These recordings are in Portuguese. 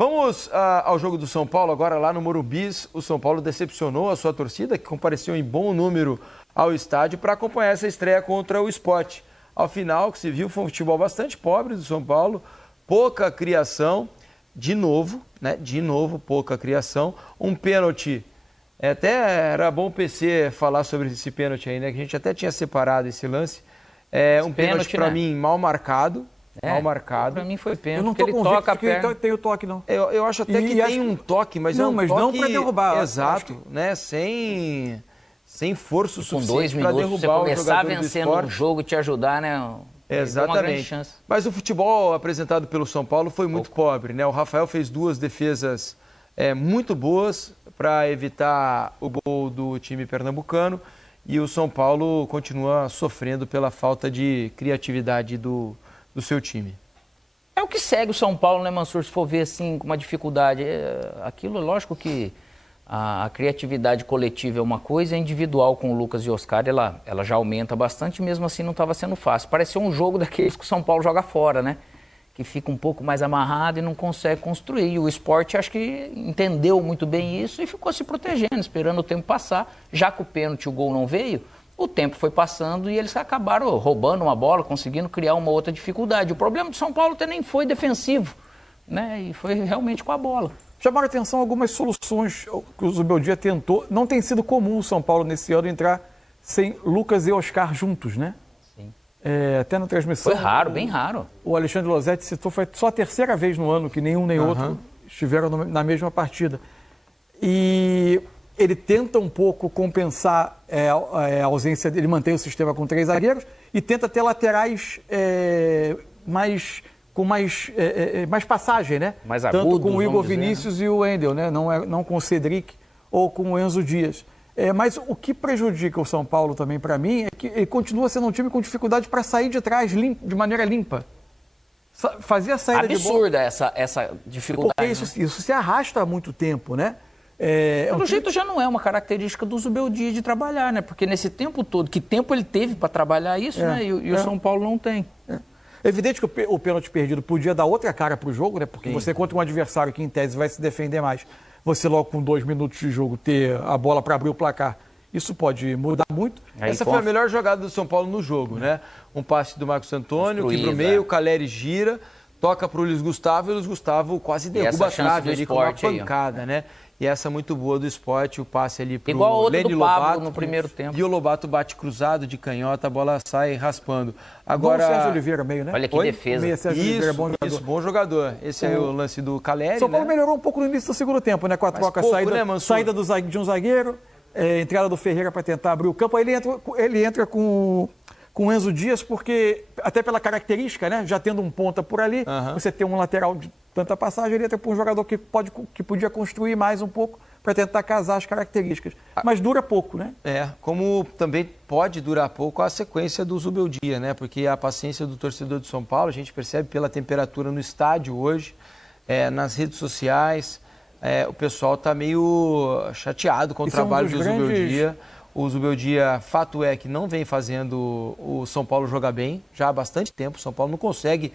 Vamos ao jogo do São Paulo, agora lá no Morumbi. O São Paulo decepcionou a sua torcida, que compareceu em bom número ao estádio para acompanhar essa estreia contra o Sport. Ao final, o que se viu foi um futebol bastante pobre do São Paulo, pouca criação, de novo, pouca criação, um pênalti. Até era bom o PC falar sobre esse pênalti aí, né? Que a gente até tinha separado esse lance. Um pênalti para mim mal marcado. Mal marcado. Pra mim foi pênalti, eu não porque ele toca a perna. Tem o toque, não. Eu acho até que tem um toque, mas não, é um mas toque... não para derrubar. Exato, né? Sem força suficiente para derrubar o jogador do Sport. Com 2 minutos, você começar vencendo um jogo e te ajudar, né? Exatamente. Mas o futebol apresentado pelo São Paulo foi muito pobre, né? O Rafael fez 2 defesas muito boas para evitar o gol do time pernambucano e o São Paulo continua sofrendo pela falta de criatividade do seu time. É o que segue o São Paulo, né, Mansur? Se for ver assim, com uma dificuldade. Aquilo, lógico que a criatividade coletiva é uma coisa, a individual com o Lucas e o Oscar, ela já aumenta bastante, mesmo assim não estava sendo fácil. Pareceu um jogo daqueles que o São Paulo joga fora, né? Que fica um pouco mais amarrado e não consegue construir. E o Sport, acho que entendeu muito bem isso e ficou se protegendo, esperando o tempo passar. Já que o pênalti, o gol não veio, o tempo foi passando e eles acabaram roubando uma bola, conseguindo criar uma outra dificuldade. O problema do São Paulo até nem foi defensivo, né? E foi realmente com a bola. Chamaram a atenção algumas soluções que o Zubeldia tentou. Não tem sido comum o São Paulo nesse ano entrar sem Lucas e Oscar juntos, né? Sim. Até na transmissão. Foi raro, bem raro. O Alexandre Losetti citou, foi só a terceira vez no ano que nenhum nem outro estiveram na mesma partida. E ele tenta um pouco compensar a ausência dele, mantém o sistema com 3 zagueiros e tenta ter laterais com mais passagem, né? Mais agudos, tanto com o Igor dizer, Vinícius e o Wendel, né? Não com o Cedric ou com o Enzo Dias. Mas o que prejudica o São Paulo também, para mim, é que ele continua sendo um time com dificuldade para sair de trás de maneira limpa. Fazer a saída de bola... Absurda essa dificuldade. Porque isso se arrasta há muito tempo, né? Pelo jeito já não é uma característica do Zubeldia de trabalhar, né? Porque nesse tempo todo, que tempo ele teve para trabalhar isso, né? E o São Paulo não tem. É evidente que o pênalti perdido podia dar outra cara para o jogo, né? Porque você contra um adversário que em tese vai se defender mais, você logo com 2 minutos de jogo ter a bola para abrir o placar, isso pode mudar muito. Essa foi a melhor jogada do São Paulo no jogo, né? Um passe do Marcos Antônio, que pro meio, o Caleri gira, toca para o Luiz Gustavo e o Luiz Gustavo quase derruba a trave ali com uma pancada, né? E essa muito boa do Sport, o passe ali pro igual a outra Lene do Pablo Lobato, no primeiro tempo. E o Lobato bate cruzado de canhota, a bola sai raspando. Agora, bom Sérgio Oliveira meio, né? Olha que defesa. Oliveira, bom jogador. Isso, bom jogador. Esse é o lance do Caleri, São Paulo melhorou um pouco no início do segundo tempo, né? Com a troca, saída de um zagueiro, entrada do Ferreira para tentar abrir o campo. Aí ele entra com o Enzo Dias, porque, até pela característica, né? Já tendo um ponta por ali, você tem um lateral de tanta passagem, ele entra para um jogador que podia construir mais um pouco para tentar casar as características. Mas dura pouco, né? Como também pode durar pouco a sequência do Zubeldia, né? Porque a paciência do torcedor do São Paulo, a gente percebe pela temperatura no estádio hoje, nas redes sociais, o pessoal está meio chateado com o trabalho do Zubeldia. O Zubeldia, fato é que não vem fazendo o São Paulo jogar bem, já há bastante tempo. O São Paulo não consegue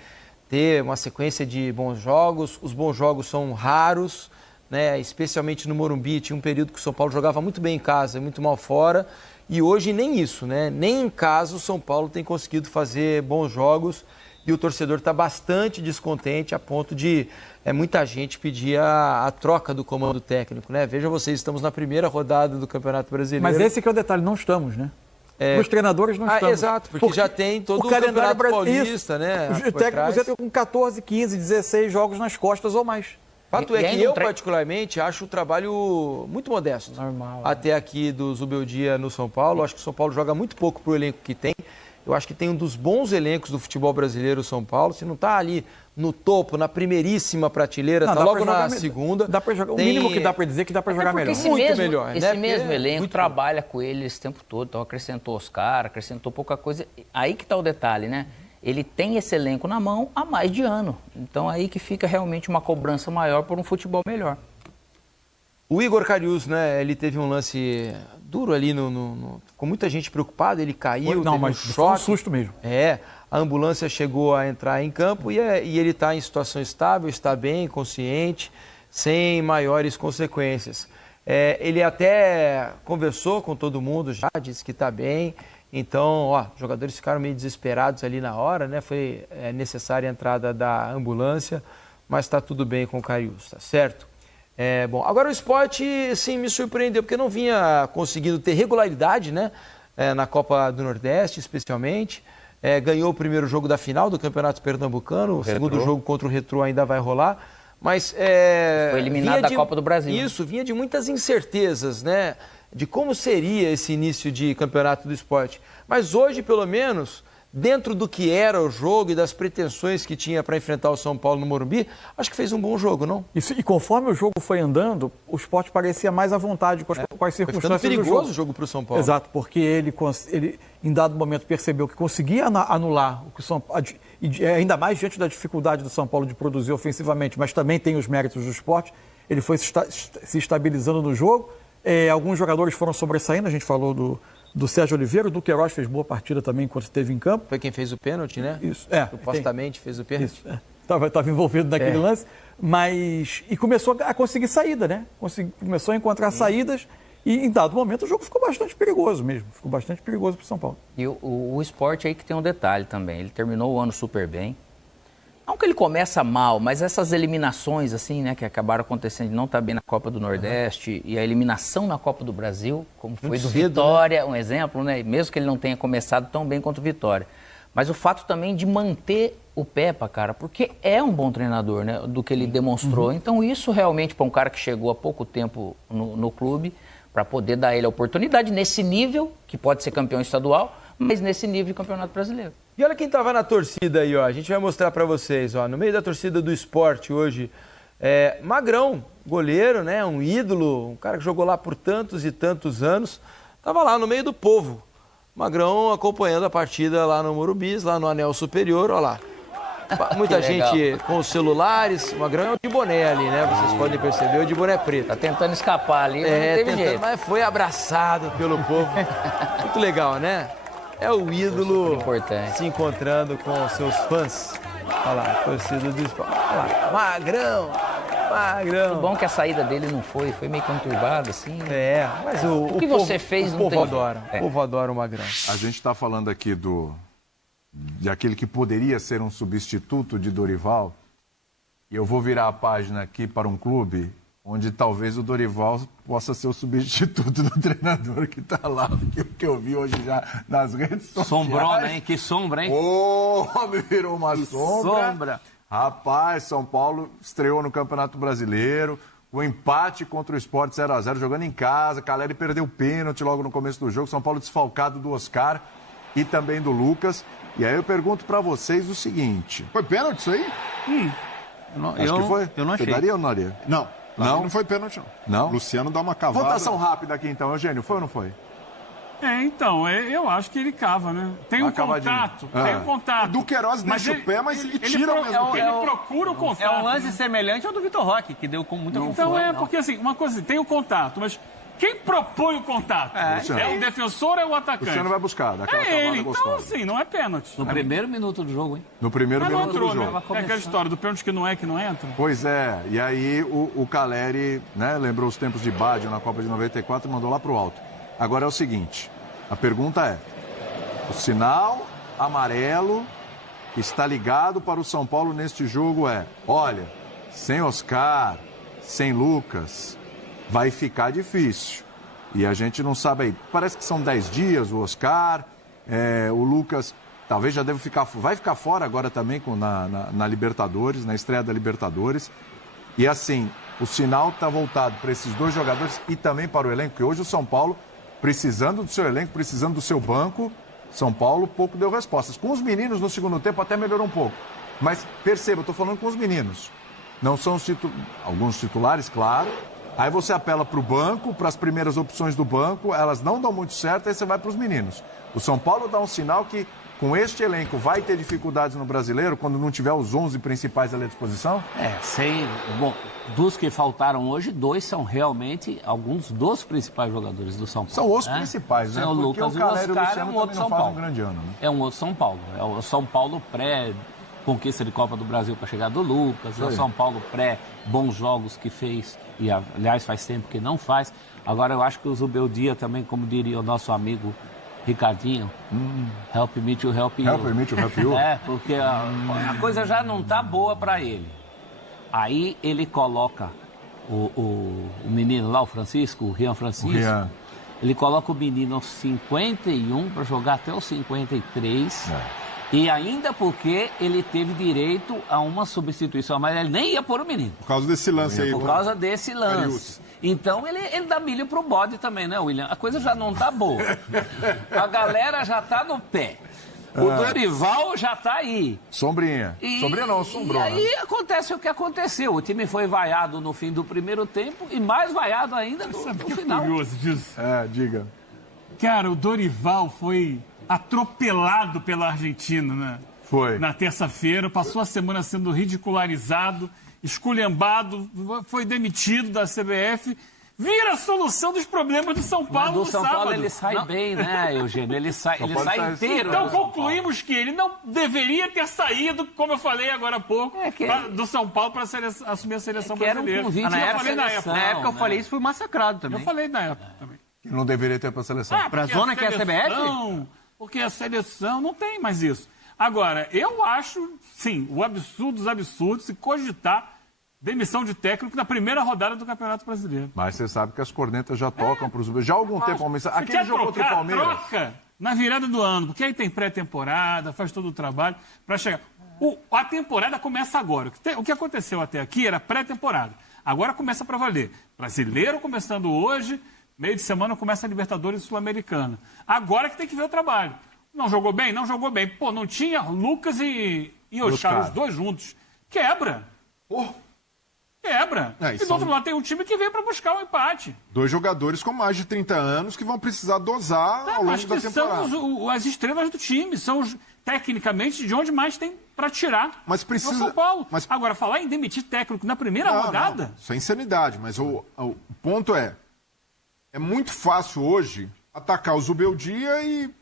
ter uma sequência de bons jogos, os bons jogos são raros, né? Especialmente no Morumbi, tinha um período que o São Paulo jogava muito bem em casa e muito mal fora, e hoje nem isso, né? Nem em casa o São Paulo tem conseguido fazer bons jogos e o torcedor está bastante descontente a ponto de muita gente pedir a troca do comando técnico, né? Veja vocês, estamos na primeira rodada do Campeonato Brasileiro. Mas esse que é o detalhe, não estamos, né? Os treinadores não estamos. Exato, porque já tem todo o Campeonato Paulista, né? O técnico entra com 14, 15, 16 jogos nas costas ou mais. Fato é que eu, particularmente, acho o trabalho muito modesto. Normal. Até aqui do Zubeldia no São Paulo. Acho que o São Paulo joga muito pouco pro elenco que tem. Eu acho que tem um dos bons elencos do futebol brasileiro, o São Paulo. Se não está ali no topo, na primeiríssima prateleira, está logo na segunda. Dá pra jogar, o mínimo que dá para dizer é que dá para jogar melhor. Muito melhor. Esse mesmo elenco trabalha com ele esse tempo todo. Então acrescentou Oscar, acrescentou pouca coisa. Aí que está o detalhe, né? Ele tem esse elenco na mão há mais de ano. Então aí que fica realmente uma cobrança maior por um futebol melhor. O Igor Carius, né? Ele teve um lance duro ali, com muita gente preocupada, ele caiu, não, mas um choque. foi um susto mesmo. A ambulância chegou a entrar em campo e ele está em situação estável, está bem, consciente, sem maiores consequências. Ele até conversou com todo mundo já, disse que está bem. Então, os jogadores ficaram meio desesperados ali na hora, né? Foi necessária a entrada da ambulância, mas está tudo bem com o Cariús, tá certo? Bom, agora o Sport, sim, me surpreendeu, porque não vinha conseguindo ter regularidade, né? Na Copa do Nordeste, especialmente. Ganhou o primeiro jogo da final do Campeonato Pernambucano, o segundo jogo contra o Retrô ainda vai rolar. Mas foi eliminado da Copa do Brasil. Isso, vinha de muitas incertezas, né? De como seria esse início de Campeonato do Sport. Mas hoje, pelo menos, dentro do que era o jogo e das pretensões que tinha para enfrentar o São Paulo no Morumbi, acho que fez um bom jogo, não? E conforme o jogo foi andando, o Sport parecia mais à vontade com as circunstâncias foi perigoso o jogo para o São Paulo. Exato, porque ele, em dado momento, percebeu que conseguia anular o que o São Paulo, ainda mais diante da dificuldade do São Paulo de produzir ofensivamente, mas também tem os méritos do Sport. Ele foi se estabilizando no jogo. Alguns jogadores foram sobressaindo, a gente falou do Sérgio Oliveira, o Duqueiroz fez boa partida também enquanto esteve em campo. Foi quem fez o pênalti, né? Isso, supostamente fez o pênalti. Estava envolvido naquele lance, e começou a conseguir saída, né? Começou a encontrar saídas e em dado momento o jogo ficou bastante perigoso mesmo, ficou bastante perigoso para o São Paulo. E o Sport aí que tem um detalhe também, ele terminou o ano super bem. Não que ele começa mal, mas essas eliminações, assim, né, que acabaram acontecendo, não tá bem na Copa do Nordeste, e a eliminação na Copa do Brasil, como foi do Vitória, né? Um exemplo, né? Mesmo que ele não tenha começado tão bem quanto o Vitória. Mas o fato também de manter o Pepa, cara, porque é um bom treinador, né, do que ele demonstrou. Então isso realmente, para um cara que chegou há pouco tempo no clube, para poder dar ele a oportunidade nesse nível, que pode ser campeão estadual, mas nesse nível de Campeonato Brasileiro. E olha quem estava na torcida aí, ó. A gente vai mostrar para vocês, ó. No meio da torcida do Sport hoje, Magrão, goleiro, né? Um ídolo, um cara que jogou lá por tantos e tantos anos. Estava lá no meio do povo. Magrão acompanhando a partida lá no Morumbi, lá no Anel Superior, ó lá. Muita gente com os celulares. O Magrão é o de boné ali, né? Vocês podem perceber, o de boné preto. Tá tentando escapar ali, mas não teve jeito. Mas foi abraçado pelo povo. Muito legal, né? É o ídolo se encontrando com seus fãs. Olha lá, torcida do Sport. Olha lá, Magrão. Que bom que a saída dele não foi meio conturbada, assim. Mas o que você fez não tem. O povo adora o Magrão. A gente está falando aqui de aquele que poderia ser um substituto de Dorival. E eu vou virar a página aqui para um clube onde talvez o Dorival possa ser o substituto do treinador que está lá, que eu vi hoje já nas redes sociais. Sombrou, né? Que sombra, hein? Me virou uma sombra. Rapaz, São Paulo estreou no Campeonato Brasileiro, o empate contra o Sport 0-0, jogando em casa. Caleri perdeu o pênalti logo no começo do jogo. São Paulo desfalcado do Oscar e também do Lucas. E aí eu pergunto para vocês o seguinte... Foi pênalti isso aí? Acho que foi. Eu não achei. Você daria ou não daria? Não foi pênalti, não. Não? Luciano dá uma cavada. Votação rápida aqui, então. Eugênio, foi ou não foi? Então, eu acho que ele cava, né? Tem um contato, tem um contato. O Duqueiroz deixa o pé, mas ele tira ao mesmo tempo. Ele procura o contato. É um lance semelhante ao do Vitor Roque, que deu com muita confusão. Então porque assim, uma coisa, tem o contato, mas quem propõe o contato? É o defensor ou é o atacante? O Luciano vai buscar, daquela cavada ele, então gostosa. assim, não é pênalti. No primeiro minuto do jogo, hein? No primeiro Mas não minuto entrou, do jogo. né? É aquela história do pênalti que não entra. Pois é, e aí o Caleri, né, lembrou os tempos de Baggio na Copa de 94 e mandou lá pro alto. Agora é o seguinte, a pergunta é, o sinal amarelo que está ligado para o São Paulo neste jogo olha, sem Oscar, sem Lucas, vai ficar difícil. E a gente não sabe aí, parece que são 10 dias o Oscar, o Lucas talvez já vai ficar fora agora também na Libertadores, na estreia da Libertadores. E assim, o sinal está voltado para esses dois jogadores e também para o elenco, porque hoje o São Paulo, precisando do seu elenco, precisando do seu banco, São Paulo pouco deu respostas. Com os meninos no segundo tempo até melhorou um pouco. Mas perceba, eu estou falando com os meninos. Não são alguns titulares, claro. Aí você apela para o banco, para as primeiras opções do banco, elas não dão muito certo, aí você vai para os meninos. O São Paulo dá um sinal que com este elenco, vai ter dificuldades no Brasileiro quando não tiver os 11 principais ali à disposição? Bom, dos que faltaram hoje, 2 são realmente alguns dos principais jogadores do São Paulo. São os principais, né? São o Porque Lucas o e o Calero e o Oscar, Luciano um outro também não São fazem Paulo. um grande ano, né? É um outro São Paulo. É o São Paulo pré-conquista de Copa do Brasil para chegar do Lucas. É o São Paulo pré-bons jogos que fez. E, aliás, faz tempo que não faz. Agora, eu acho que o Zubeldia também, como diria o nosso amigo Ricardinho, help me to help you. Help me to help you. Porque a coisa já não tá boa para ele. Aí ele coloca o menino lá, o Francisco, o Rian Francisco. Ele coloca o menino aos 51 para jogar até os 53. E ainda porque ele teve direito a uma substituição, mas ele nem ia pôr o menino. Por causa desse lance aí. Por causa desse lance. Arius. Então ele dá milho pro bode também, né, William? A coisa já não tá boa. A galera já tá no pé. O Dorival já tá aí. Sombrinha. Sombrinha não, sombrou. E aí acontece o que aconteceu. O time foi vaiado no fim do primeiro tempo e mais vaiado ainda no final. Curioso disso. Diga. Cara, o Dorival foi atropelado pela Argentina, né? Foi. Na terça-feira, passou a semana sendo ridicularizado, esculhambado, foi demitido da CBF. Vira a solução dos problemas do São Paulo Mas do no São sábado. Paulo ele sai bem, né, Eugênio? Ele sai inteiro. Então do São concluímos que ele não deveria ter saído, como eu falei agora há pouco, do São Paulo para assumir a seleção brasileira. Era um convite Eu falei na época. Na época eu falei isso, fui massacrado também. Eu falei na época também. Que não deveria ter para a seleção. Pra Porque zona que é a CBF? Porque a seleção não tem mais isso. Agora, eu acho, sim, o absurdo dos absurdos se cogitar demissão de técnico na primeira rodada do Campeonato Brasileiro. Mas você sabe que as cornetas já tocam para os... Já há algum tempo, aquele jogo contra o Palmeiras... Troca na virada do ano, porque aí tem pré-temporada, faz todo o trabalho para chegar. A temporada começa agora. O que aconteceu até aqui era pré-temporada. Agora começa para valer. Brasileiro começando hoje, meio de semana começa a Libertadores Sul-Americana. Agora que tem que ver o trabalho. Não jogou bem? Não jogou bem. Pô, não tinha Lucas e Oscar, os dois juntos. Quebra. Quebra. E do outro lado tem um time que veio para buscar o empate. 2 jogadores com mais de 30 anos que vão precisar dosar ao longo da temporada. São as estrelas do time. São, tecnicamente, de onde mais tem para tirar mas precisa... no São Paulo. Agora, falar em demitir técnico na primeira rodada... Não. Isso é insanidade. Mas o ponto é muito fácil hoje atacar o Zubeldia e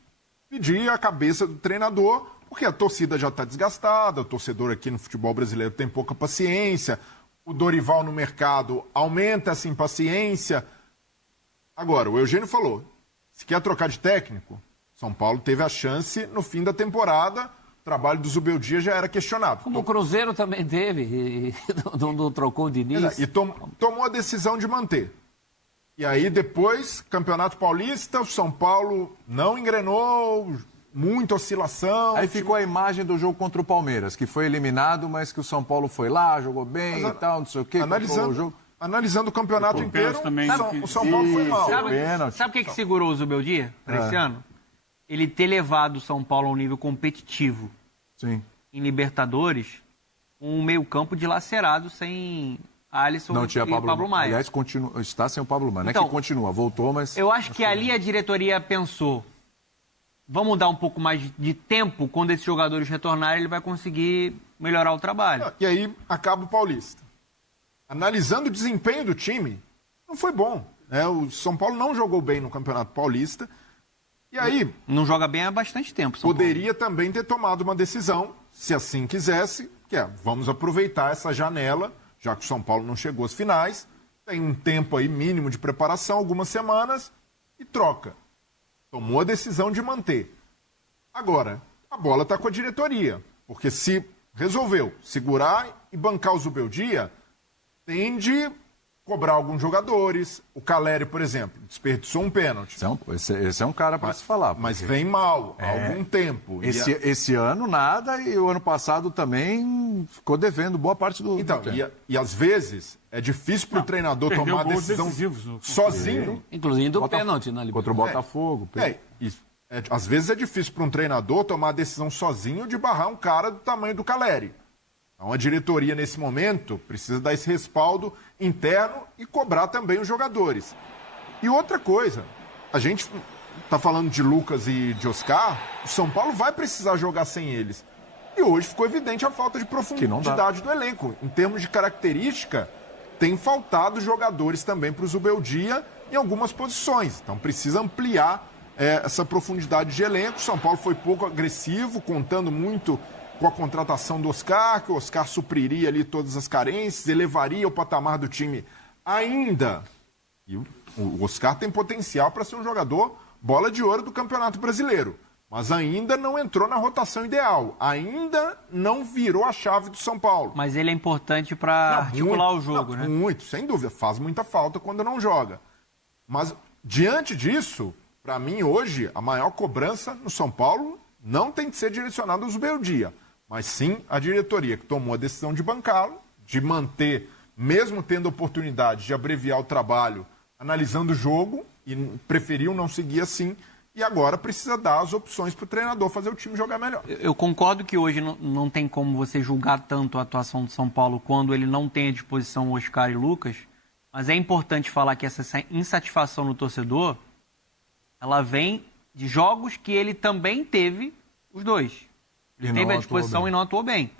pedir a cabeça do treinador, porque a torcida já está desgastada, o torcedor aqui no futebol brasileiro tem pouca paciência, o Dorival no mercado aumenta essa impaciência. Agora, o Eugênio falou, se quer trocar de técnico, São Paulo teve a chance no fim da temporada, o trabalho do Zubeldia já era questionado. Como o Cruzeiro também teve, e não trocou o Diniz. E tomou a decisão de manter. E aí depois, Campeonato Paulista, o São Paulo não engrenou, muita oscilação. Aí ficou a imagem do jogo contra o Palmeiras, que foi eliminado, mas que o São Paulo foi lá, jogou bem e tal, não sei o quê. Analisando o campeonato inteiro, também o São Paulo foi mal. Sabe o que segurou o Zubeldia para esse ano? Ele ter levado o São Paulo a um nível competitivo em Libertadores, um meio-campo dilacerado sem Alisson não tinha e Pablo Maia. Aliás, está sem o Pablo Maia. Então, não é que continua, voltou, mas... Eu acho que ali a diretoria pensou, vamos dar um pouco mais de tempo, quando esses jogadores retornarem, ele vai conseguir melhorar o trabalho. E aí acaba o Paulista. Analisando o desempenho do time, não foi bom. O São Paulo não jogou bem no Campeonato Paulista. E aí... Não joga bem há bastante tempo. Poderia também ter tomado uma decisão, se assim quisesse, que vamos aproveitar essa janela, já que o São Paulo não chegou às finais, tem um tempo aí mínimo de preparação, algumas semanas, e troca. Tomou a decisão de manter. Agora, a bola está com a diretoria, porque se resolveu segurar e bancar o Zubeldia, tem de cobrar alguns jogadores. O Calleri, por exemplo, desperdiçou um pênalti. Esse é um cara para se falar. Mas vem mal há algum tempo. Esse ano nada, e o ano passado também ficou devendo boa parte do... Então, e às vezes é difícil para o treinador tomar a decisão sozinho. Inclusive do pênalti na contra o Botafogo. Às vezes é difícil para um treinador tomar a decisão sozinho de barrar um cara do tamanho do Calleri. Então a diretoria, nesse momento, precisa dar esse respaldo interno e cobrar também os jogadores. E outra coisa, a gente tá falando de Lucas e de Oscar, o São Paulo vai precisar jogar sem eles. E hoje ficou evidente a falta de profundidade do elenco. Em termos de característica, tem faltado jogadores também para o Zubeldia em algumas posições. Então precisa ampliar essa profundidade de elenco. O São Paulo foi pouco agressivo, contando muito com a contratação do Oscar, que o Oscar supriria ali todas as carências, elevaria o patamar do time ainda. E o Oscar tem potencial para ser um jogador bola de ouro do Campeonato Brasileiro. Mas ainda não entrou na rotação ideal. Ainda não virou a chave do São Paulo. Mas ele é importante para articular o jogo, né? Muito, sem dúvida. Faz muita falta quando não joga. Mas, diante disso, para mim, hoje, a maior cobrança no São Paulo não tem que ser direcionada ao Zubeldia, mas sim a diretoria, que tomou a decisão de bancá-lo, de manter, mesmo tendo a oportunidade de abreviar o trabalho, analisando o jogo, e preferiu não seguir assim. E agora precisa dar as opções para o treinador fazer o time jogar melhor. Eu concordo que hoje não tem como você julgar tanto a atuação do São Paulo quando ele não tem à disposição o Oscar e Lucas, mas é importante falar que essa insatisfação no torcedor, ela vem de jogos que ele também teve os dois. Ele teve à disposição e não atuou bem.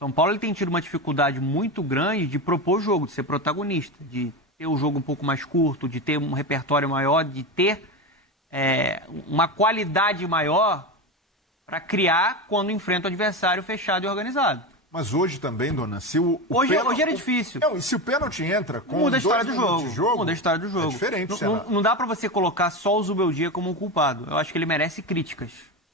São Paulo ele tem tido uma dificuldade muito grande de propor jogo, de ser protagonista, de ter o jogo um pouco mais curto, de ter um repertório maior, de ter uma qualidade maior para criar quando enfrenta o adversário fechado e organizado. Mas hoje também, Dona, se hoje era difícil. Não, e se o pênalti entra com muda a história do jogo. Muda a história do jogo. É diferente, não dá para você colocar só o Zubeldia como um culpado. Eu acho que ele merece críticas.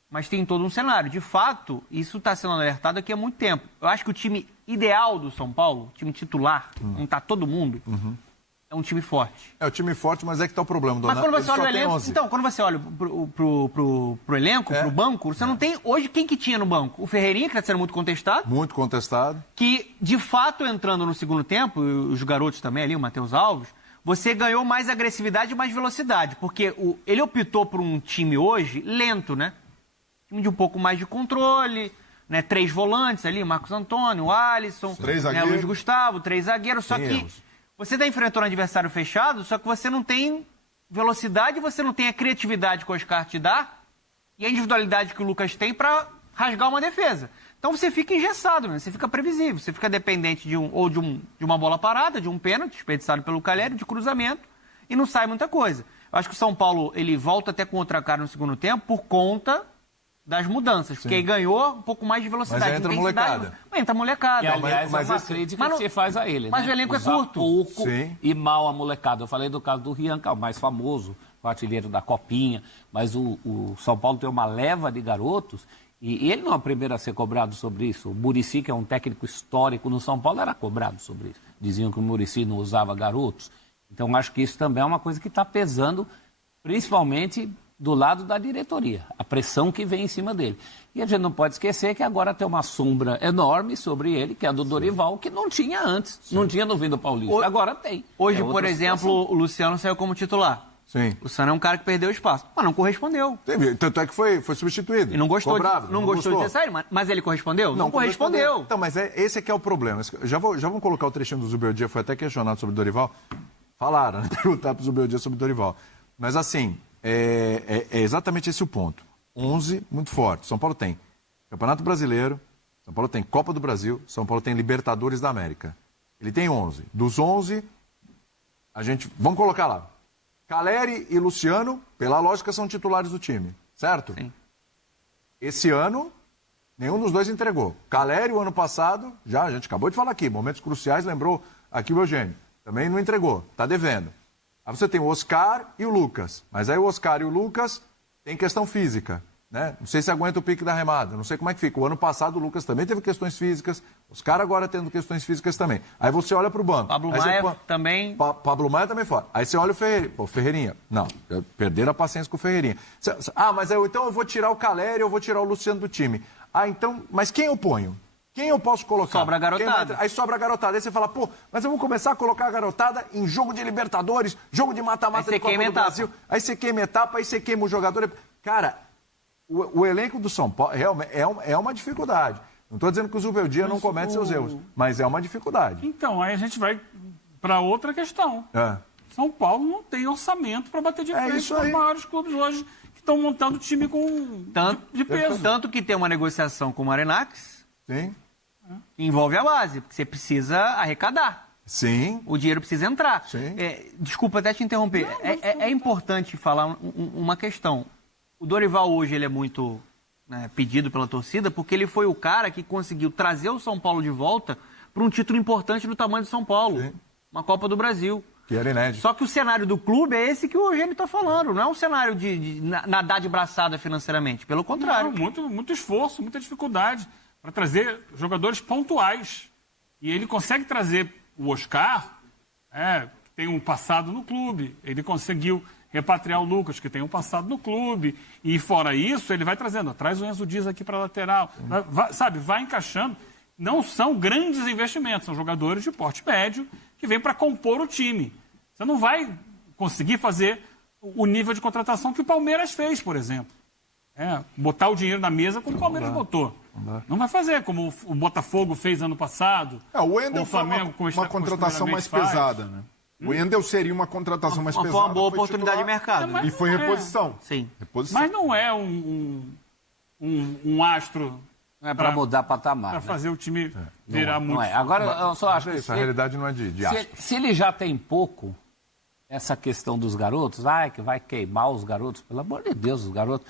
Mas tem todo um cenário. De fato, isso está sendo alertado aqui há muito tempo. Eu acho que o time ideal do São Paulo, o time titular, onde está todo mundo, é um time forte. É o time forte, mas é que tá o problema, Dona. Mas quando você olha o elenco, então, quando você olha pro elenco, pro banco, você não tem hoje quem que tinha no banco? O Ferreirinha, que está sendo muito contestado. Muito contestado. Que, de fato, entrando no segundo tempo, os garotos também ali, o Matheus Alves, você ganhou mais agressividade e mais velocidade, porque ele optou por um time hoje lento, né? Time de um pouco mais de controle, né? 3 volantes ali, Marcos Antônio, o Alisson, 3 né? Luiz Gustavo, 3 zagueiros, só que você está enfrentando um adversário fechado, só que você não tem velocidade, você não tem a criatividade que o Oscar te dá e a individualidade que o Lucas tem para rasgar uma defesa. Então você fica engessado, né? Você fica previsível, você fica dependente de uma bola parada, de um pênalti desperdiçado pelo Calheri, de cruzamento, e não sai muita coisa. Eu acho que o São Paulo ele volta até com outra cara no segundo tempo por conta das mudanças, porque aí ganhou um pouco mais de velocidade. Mas entra molecada. Entra molecada. E, aliás, é uma crítica que você faz a ele, mas né? o elenco é curto. Pouco e mal a molecada. Eu falei do caso do Rian, que é o mais famoso, o artilheiro da Copinha, mas o São Paulo tem uma leva de garotos e ele não é o primeiro a ser cobrado sobre isso. O Muricy, que é um técnico histórico no São Paulo, era cobrado sobre isso. Diziam que o Muricy não usava garotos. Então, acho que isso também é uma coisa que está pesando, principalmente do lado da diretoria, a pressão que vem em cima dele. E a gente não pode esquecer que agora tem uma sombra enorme sobre ele, que é a do Dorival, que não tinha antes, não tinha no Vindo Paulista, agora tem. Hoje, por exemplo, o Luciano saiu como titular. Sim. O Luciano é um cara que perdeu espaço, mas não correspondeu. Tanto é que foi substituído. E não gostou, não gostou de ter saído, mas ele correspondeu? Não correspondeu. Então, mas esse aqui é o problema. Já vamos colocar o trechinho do Zubeldia, foi até questionado sobre o Dorival. Falaram, né? Perguntar para o Zubeldia sobre o Dorival. Mas assim, é exatamente esse o ponto. 11, muito forte. São Paulo tem Campeonato Brasileiro, São Paulo tem Copa do Brasil, São Paulo tem Libertadores da América. Ele tem 11. Dos 11, vamos colocar lá. Calheri e Luciano, pela lógica, são titulares do time, certo? Sim. Esse ano, nenhum dos dois entregou. Calheri, o ano passado, a gente acabou de falar aqui, momentos cruciais, lembrou aqui o Eugênio. Também não entregou, está devendo. Aí você tem o Oscar e o Lucas. Mas aí o Oscar e o Lucas tem questão física, né? Não sei se aguenta o pique da remada, não sei como é que fica. O ano passado o Lucas também teve questões físicas, Oscar agora tendo questões físicas também. Aí você olha para o banco. Pablo Maia também. Pablo Maia também fora. Aí você olha o Ferreirinha. Pô, Ferreirinha. Não, perderam a paciência com o Ferreirinha. Mas então eu vou tirar o Calheri, eu vou tirar o Luciano do time. Então, mas quem eu ponho? Quem eu posso colocar? Sobra a garotada. Aí sobra a garotada. Aí você fala, pô, mas eu vou começar a colocar a garotada em jogo de Libertadores, jogo de mata-mata de Copa do Brasil. Aí você queima etapa, aí você queima o jogador. Cara, o elenco do São Paulo é uma dificuldade. Não estou dizendo que o Zubeldia não comete seus erros, mas é uma dificuldade. Então, aí a gente vai para outra questão. São Paulo não tem orçamento para bater de frente com os maiores clubes hoje que estão montando time de peso. Tanto que tem uma negociação com o Marenax, Sim. que envolve a base, porque você precisa arrecadar. Sim. O dinheiro precisa entrar. Sim. Desculpa até te interromper. É importante falar uma questão. O Dorival hoje ele é muito pedido pela torcida porque ele foi o cara que conseguiu trazer o São Paulo de volta para um título importante do tamanho de São Paulo. Sim. Uma Copa do Brasil. Que era inédito. Só que o cenário do clube é esse que o Eugênio está falando. Não é um cenário de nadar de braçada financeiramente. Pelo contrário. Não, muito esforço, muita dificuldade para trazer jogadores pontuais. E ele consegue trazer o Oscar, que tem um passado no clube. Ele conseguiu repatriar o Lucas, que tem um passado no clube. E fora isso, ele vai trazendo. Traz o Enzo Dias aqui para a lateral. Vai encaixando. Não são grandes investimentos, são jogadores de porte médio que vêm para compor o time. Você não vai conseguir fazer o nível de contratação que o Palmeiras fez, por exemplo. Botar o dinheiro na mesa como o Palmeiras botou. Não vai fazer, como o Botafogo fez ano passado. O Wendel foi uma contratação mais pesada, né? O Wendel seria uma contratação mais pesada. Foi uma boa oportunidade de mercado. E foi reposição. Sim. Reposição. Mas não é um astro... Não é para mudar patamar. Para fazer o time virar muito. Não é. Agora, eu só acho que... Essa realidade não é de astro. Se ele já tem pouco, essa questão dos garotos, que vai queimar os garotos, pelo amor de Deus, os garotos...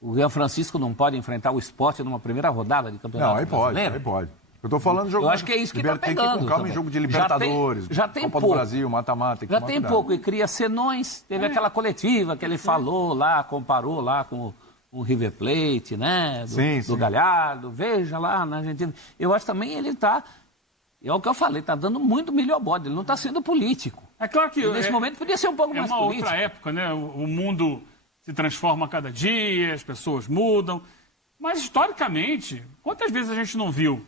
O Rian Francisco não pode enfrentar o Sport numa primeira rodada de campeonato brasileiro? Não, aí pode. Eu estou falando de jogo. Eu acho que é isso que está pegando. Tem que ir com calma em jogo de Libertadores, já tem Copa pouco. do Brasil, mata-mata. Já tem pouco e cria senões. Teve aquela coletiva que ele falou lá, comparou lá com o River Plate, né? Do Galhardo. Veja lá na Argentina. Eu acho também ele está... É o que eu falei, está dando muito milho ao bode. Ele não está sendo político. É claro que... Nesse momento podia ser um pouco mais político. É uma outra época, né? O mundo se transforma a cada dia, as pessoas mudam. Mas, historicamente, quantas vezes a gente não viu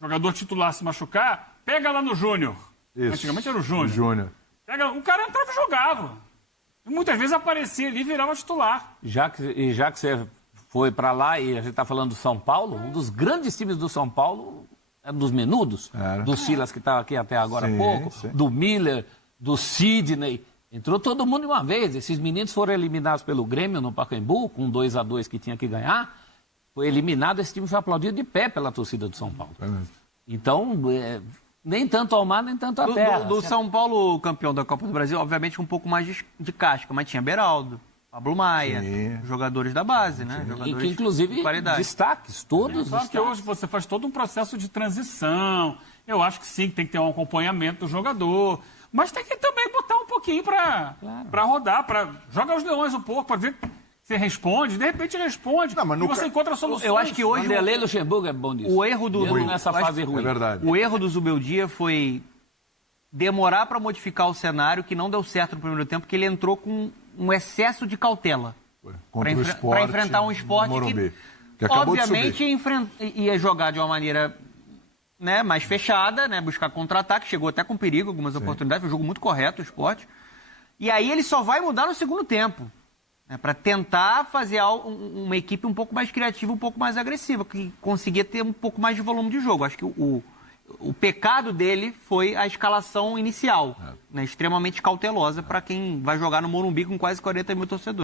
jogador titular se machucar? Pega lá no Júnior. Antigamente era o Júnior. O cara entrava e jogava. E muitas vezes aparecia ali e virava titular. Já que você foi para lá e a gente está falando do São Paulo, um dos grandes times do São Paulo é dos menudos. Do Silas, que estava aqui até agora há pouco, do Miller, do Sidney. Entrou todo mundo de uma vez. Esses meninos foram eliminados pelo Grêmio no Pacaembu, com 2-2 que tinha que ganhar. Foi eliminado, esse time foi aplaudido de pé pela torcida do São Paulo. Então, nem tanto ao mar, nem tanto à terra. Do São Paulo, campeão da Copa do Brasil, obviamente um pouco mais de casca, mas tinha Beraldo, Pablo Maia, jogadores da base, né? Jogadores e que, inclusive, destaques, todos. Claro que hoje você faz todo um processo de transição. Eu acho que sim, tem que ter um acompanhamento do jogador. Mas tem que também botar um pouquinho para rodar, para jogar os leões um pouco, para ver se você responde. De repente responde e você encontra soluções. Eu acho que hoje... O Vanderlei Luxemburgo é bom disso. O erro do... nessa fase ruim. É verdade. O erro do Zubeldia foi demorar para modificar o cenário, que não deu certo no primeiro tempo, porque ele entrou com um excesso de cautela. Para enfrentar um Sport que obviamente ia jogar de uma maneira... mais fechada, buscar contra-ataque, chegou até com perigo, algumas oportunidades, foi um jogo muito correto o Sport. E aí ele só vai mudar no segundo tempo, para tentar fazer uma equipe um pouco mais criativa, um pouco mais agressiva, que conseguia ter um pouco mais de volume de jogo. Acho que o pecado dele foi a escalação inicial, extremamente cautelosa para quem vai jogar no Morumbi com quase 40 mil torcedores.